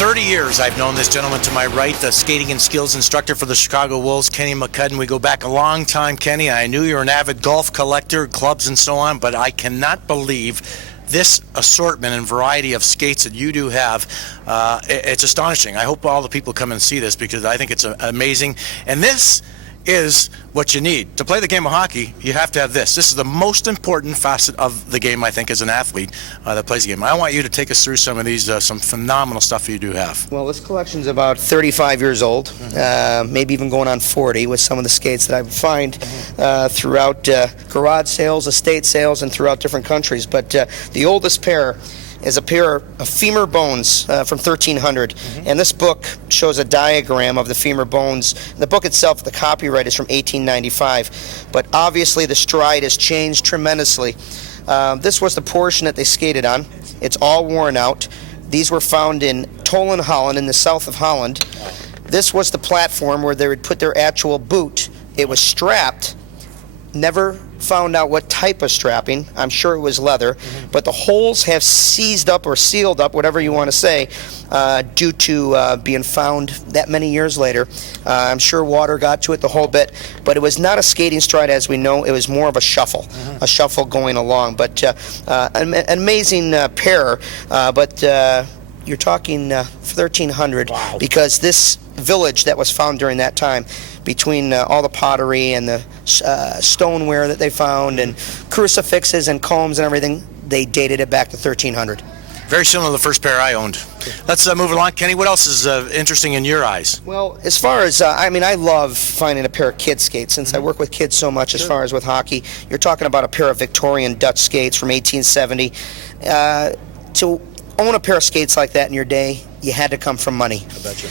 30 years I've known this gentleman to my right, the skating and skills instructor for the Chicago Wolves, Kenny McCudden. We go back a long time, Kenny. I knew you're an avid golf collector, clubs and so on, but I cannot believe this assortment and variety of skates that you do have. It's astonishing. I hope all the people come and see this because I think it's amazing. And this is what you need. To play the game of hockey, you have to have this. This is the most important facet of the game, I think, as an athlete that plays the game. I want you to take us through some of these, some phenomenal stuff you do have. Well, this collection's about 35 years old, maybe even going on 40 with some of the skates that I would find throughout garage sales, estate sales, and throughout different countries. But the oldest pair is a pair of femur bones from 1300. And this book shows a diagram of the femur bones. The book itself, the copyright is from 1895. But obviously the stride has changed tremendously. This was the portion that they skated on. It's all worn out. These were found in Tolen, Holland, in the south of Holland. This was the platform where they would put their actual boot. It was strapped. Never found out what type of strapping. I'm sure it was leather, but the holes have seized up or sealed up, whatever you want to say, due to being found that many years later. I'm sure water got to it the whole bit, but it was not a skating stride as we know. It was more of a shuffle going along. But an amazing pair, but you're talking 1,300, wow. Because this village that was found during that time, between all the pottery and the stoneware that they found and crucifixes and combs and everything, they dated it back to 1,300. Very similar to the first pair I owned. Let's move along. Kenny, what else is interesting in your eyes? Well, as far as, I love finding a pair of kid skates since I work with kids so much. As far as with hockey. You're talking about a pair of Victorian Dutch skates from 1870. To own a pair of skates like that in your day, you had to come from money. I bet you.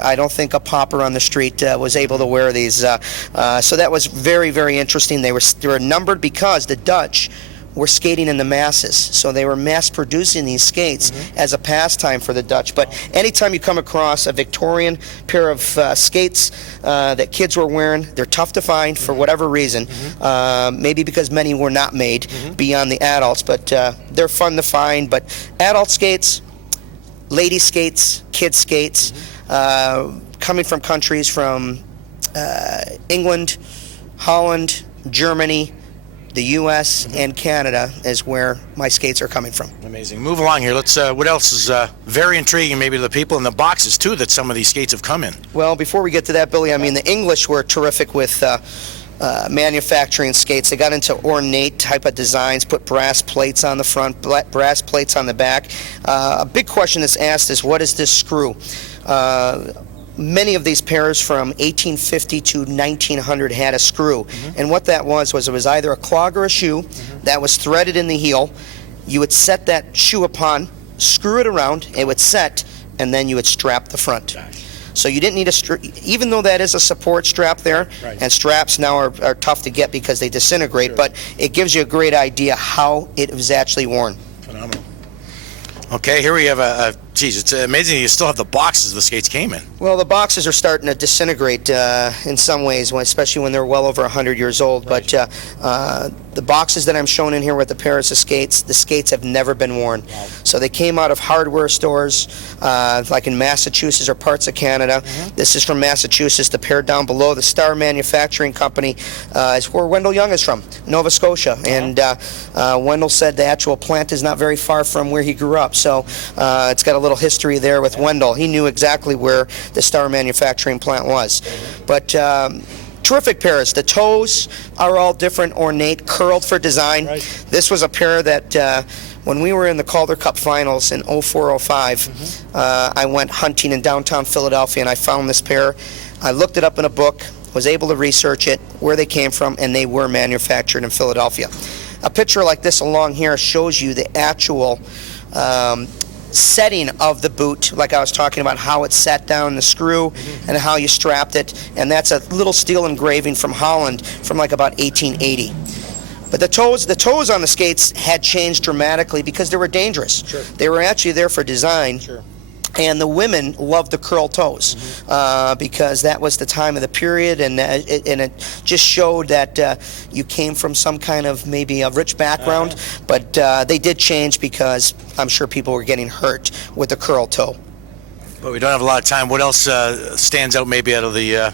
I don't think a pauper on the street was able to wear these. So that was very, very interesting. They were numbered because the Dutch were skating in the masses. So they were mass producing these skates as a pastime for the Dutch. But anytime you come across a Victorian pair of skates that kids were wearing, they're tough to find for whatever reason. Maybe because many were not made beyond the adults, but they're fun to find. But adult skates, lady skates, kid skates, coming from countries from England, Holland, Germany, the U.S. and Canada is where my skates are coming from. Amazing. Move along here. Let's. What else is very intriguing maybe to the people in the boxes too that some of these skates have come in? Well, before we get to that, Billy, the English were terrific with manufacturing skates. They got into ornate type of designs, put brass plates on the front, brass plates on the back. A big question that's asked is, what is this screw? Many of these pairs from 1850 to 1900 had a screw. And what that was it was either a clog or a shoe that was threaded in the heel. You would set that shoe upon, screw it around, it would set, and then you would strap the front. So you didn't need even though that is a support strap there, and straps now are tough to get because they disintegrate, but it gives you a great idea how it was actually worn. Phenomenal. Okay, here we have it's amazing you still have the boxes the skates came in. Well, the boxes are starting to disintegrate in some ways, especially when they're well over 100 years old. But the boxes that I'm showing in here with the pairs of skates, the skates have never been worn. Wow. So they came out of hardware stores, like in Massachusetts or parts of Canada. This is from Massachusetts. The pair down below, the Star Manufacturing Company, is where Wendell Young is from, Nova Scotia. And Wendell said the actual plant is not very far from where he grew up. So it's got a little history there with Wendell. He knew exactly where the Star Manufacturing plant was. But terrific pairs. The toes are all different, ornate, curled for design. This was a pair that when we were in the Calder Cup finals in 04-05, I went hunting in downtown Philadelphia and I found this pair. I looked it up in a book, was able to research it, where they came from, and they were manufactured in Philadelphia. A picture like this along here shows you the actual setting of the boot, like I was talking about, how it sat down the screw and how you strapped it, and that's a little steel engraving from Holland from like about 1880. But the toes on the skates had changed dramatically because they were dangerous. They were actually there for design. And the women loved the curl toes because that was the time of the period, and it just showed that you came from some kind of maybe a rich background. But they did change because I'm sure people were getting hurt with the curl toe. But we don't have a lot of time. What else stands out maybe out of the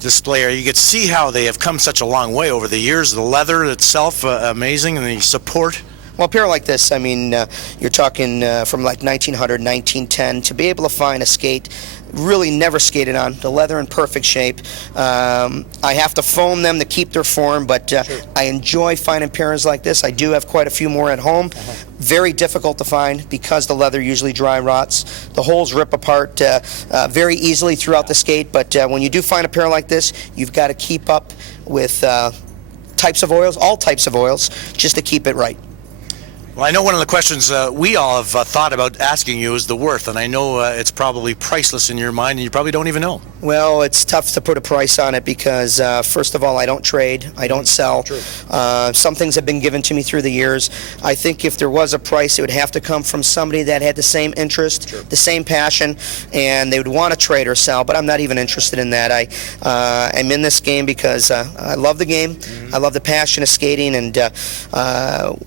display? You can see how they have come such a long way over the years. The leather itself, amazing, and the support. Well, a pair like this, I mean, you're talking from like 1900, 1910, to be able to find a skate really never skated on, the leather in perfect shape. I have to foam them to keep their form, but Sure. I enjoy finding pairs like this. I do have quite a few more at home. Very difficult to find because the leather usually dry rots. The holes rip apart very easily throughout the skate, but when you do find a pair like this, you've got to keep up with types of oils, all types of oils, just to keep it right. Well, I know one of the questions we all have thought about asking you is the worth, and I know it's probably priceless in your mind, and you probably don't even know. Well, it's tough to put a price on it because, first of all, I don't trade, I don't sell. True. Some things have been given to me through the years. I think if there was a price, it would have to come from somebody that had the same interest, Sure. the same passion, and they would want to trade or sell, but I'm not even interested in that. I'm in this game because I love the game, I love the passion of skating, and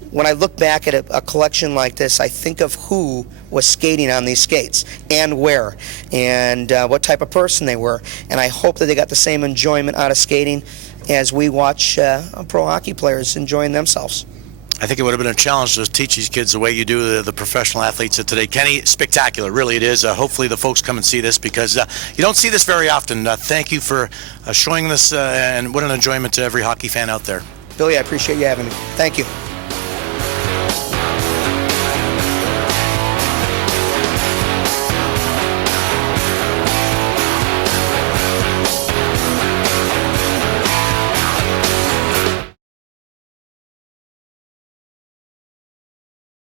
when I look back at a collection like this, I think of who was skating on these skates and where and what type of person they were, and I hope that they got the same enjoyment out of skating as we watch pro hockey players enjoying themselves. I think it would have been a challenge to teach these kids the way you do the professional athletes of today. Kenny, spectacular, really it is. Hopefully the folks come and see this because you don't see this very often. Thank you for showing this, and what an enjoyment to every hockey fan out there. Billy, I appreciate you having me. Thank you.